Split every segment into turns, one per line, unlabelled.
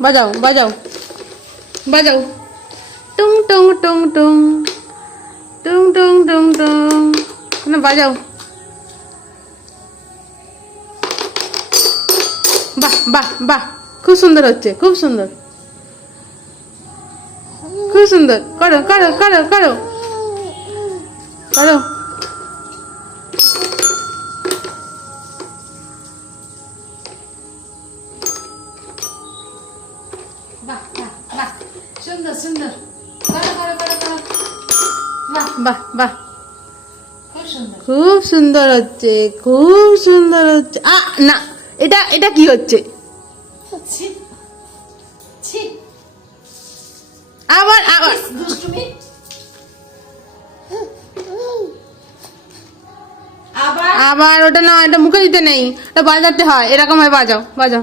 বাজাও বাজাও। বাজাও। টুং টুং টুং টুং। টুং টুং টুং টুং। না, বাজাও। বাহ বাহ বাহ। খুব সুন্দর হচ্ছে, খুব সুন্দর। খুব সুন্দর। করো করো করো করো। করো। বাহ বাহ বাহ সুন্দর সুন্দর করো করো করো করো বাহ বাহ বাহ
খুব সুন্দর
হচ্ছে খুব সুন্দর হচ্ছে। আ না এটা এটা কি হচ্ছে? আবার আবার।
আবার?
ওটা না এটা মুখে দিতে নেই। ওটা বাজাতে হয় এরকম হয় বাজাও বাজাও।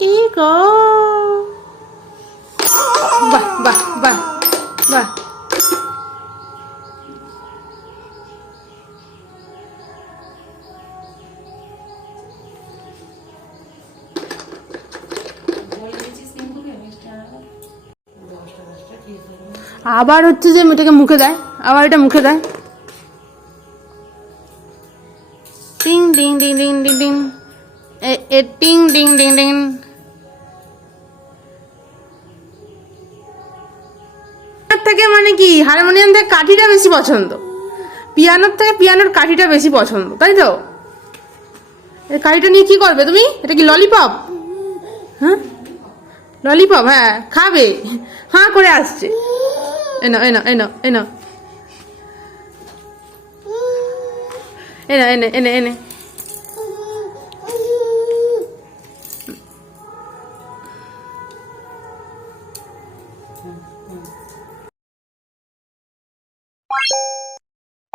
ই Bah, bah, bah, bah.
আবার হচ্ছে যে এটাকে মুখে দেয় আবার এটা মুখে দেয়। টিং ডিং ডিং ডিং ডিং ডিং এ টিং ডিং ডিং ডিং পিয়ানোর থেকে মানে কি? হারমোনিয়াম থেকে কাঠিটা বেশি পছন্দ। পিয়ানোর থেকে পিয়ানোর কাঠিটা বেশি পছন্দ, তাই তো? কাঠিটা নিয়ে কি করবে তুমি? এটা কি ললিপপ হ্যাঁ? ললিপপ হ্যাঁ খাবে। হাঁ করে আসছে। এনো এনো এনো এনো এনে এনে এনে এনে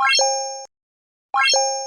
Bye.